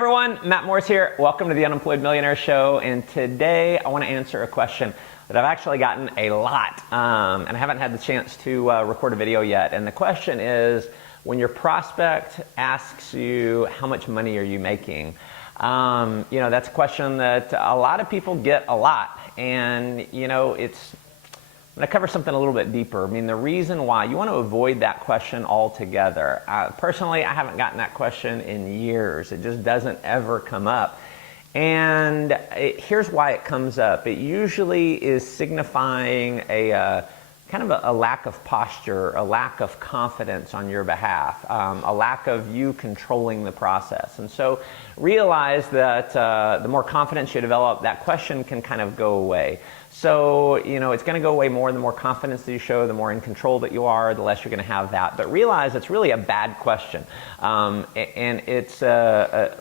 everyone, Matt Morris here. Welcome to the Unemployed Millionaire Show. And today I want to answer a question that I've actually gotten a lot, and I haven't had the chance to record a video yet. And the question is, when your prospect asks you, how much money are you making? That's a question that a lot of people get a lot. And, I'm going to cover something a little bit deeper. I mean, the reason why you want to avoid that question altogether. Personally, I haven't gotten that question in years. It just doesn't ever come up. And here's why it comes up. It usually is signifying a kind of a lack of posture, a lack of confidence on your behalf, a lack of you controlling the process. And so realize that the more confidence you develop, that question can kind of go away. So, it's going to go away more the more confidence that you show, the more in control that you are, the less you're going to have that. But realize it's really a bad question. And it's a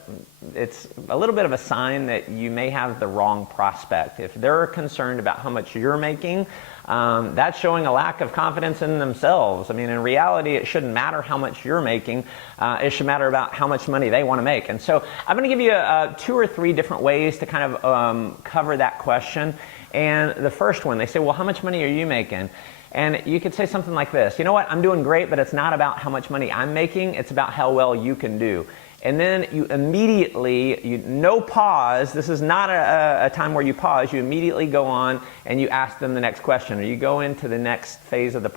little bit of a sign that you may have the wrong prospect. If they're concerned about how much you're making, that's showing a lack of confidence in themselves. I mean, in reality, it shouldn't matter how much you're making. It should matter about how much money they want to make. And so I'm going to give you 2 or 3 different ways to kind of cover that question. And the first one, they say, well, how much money are you making? And you could say something like this: you know what, I'm doing great, but it's not about how much money I'm making, it's about how well you can do. And then you immediately, no pause, this is not a time where you pause, you immediately go on and you ask them the next question, or you go into the next phase of the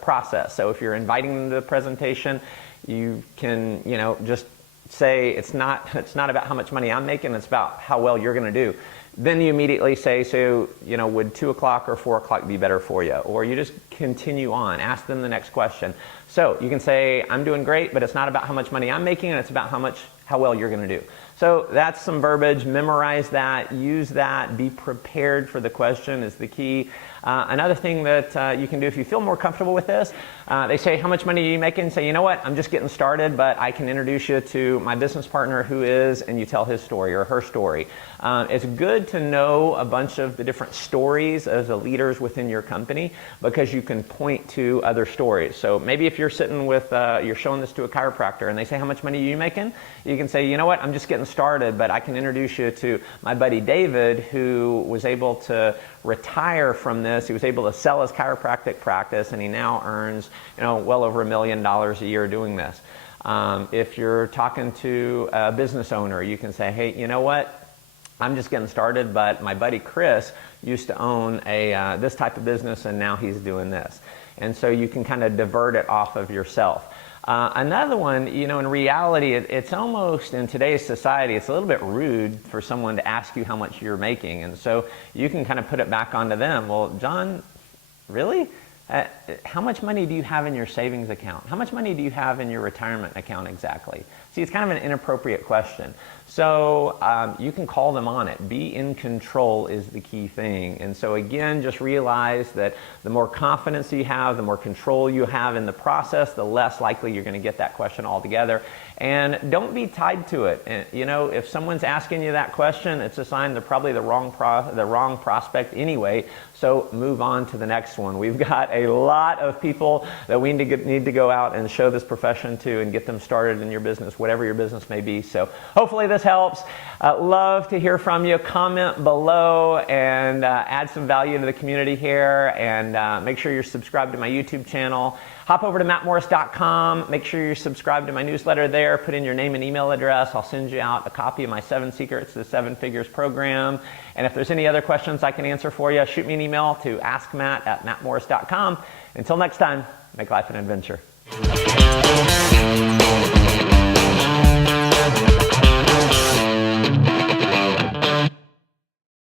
process. So if you're inviting them to the presentation, you can, just say, it's not about how much money I'm making, it's about how well you're going to do. Then you immediately say, so, would 2 o'clock or 4 o'clock be better for you? Or you just continue on, ask them the next question. So you can say, I'm doing great, but it's not about how much money I'm making, and it's about how well you're going to do. So that's some verbiage. Memorize that, use that, be prepared for the question is the key. Another thing that you can do if you feel more comfortable with this, they say, how much money are you making? Say, you know what, I'm just getting started, but I can introduce you to my business partner who is, and you tell his story or her story. It's good to know a bunch of the different stories of the leaders within your company, because you can point to other stories. So maybe if you're sitting with, you're showing this to a chiropractor and they say, how much money are you making? You can say, you know what, I'm just getting started, but I can introduce you to my buddy David, who was able to retire from this. He was able to sell his chiropractic practice, and he now earns, well over $1 million a year doing this. If you're talking to a business owner, you can say, hey, you know what? I'm just getting started, but my buddy Chris used to own this type of business, and now he's doing this. And so you can kind of divert it off of yourself. Another one, in reality, it's almost, in today's society, it's a little bit rude for someone to ask you how much you're making. And so you can kind of put it back onto them. Well, John, really? How much money do you have in your savings account? How much money do you have in your retirement account exactly? See, it's kind of an inappropriate question. So you can call them on it. Be in control is the key thing. And so again, just realize that the more confidence you have, the more control you have in the process, the less likely you're going to get that question altogether. And don't be tied to it. And, if someone's asking you that question, it's a sign they're probably the wrong prospect anyway. So move on to the next one. We've got a lot of people that we need to go out and show this profession to and get them started in your business, whatever your business may be. So hopefully this helps. Love to hear from you. Comment below and add some value to the community here. And make sure you're subscribed to my YouTube channel. Hop over to mattmorris.com. Make sure you're subscribed to my newsletter there. Put in your name and email address. I'll send you out a copy of my 7 Secrets to 7 Figures program. And if there's any other questions I can answer for you, shoot me an email to askmatt@mattmorris.com. Until next time, make life an adventure.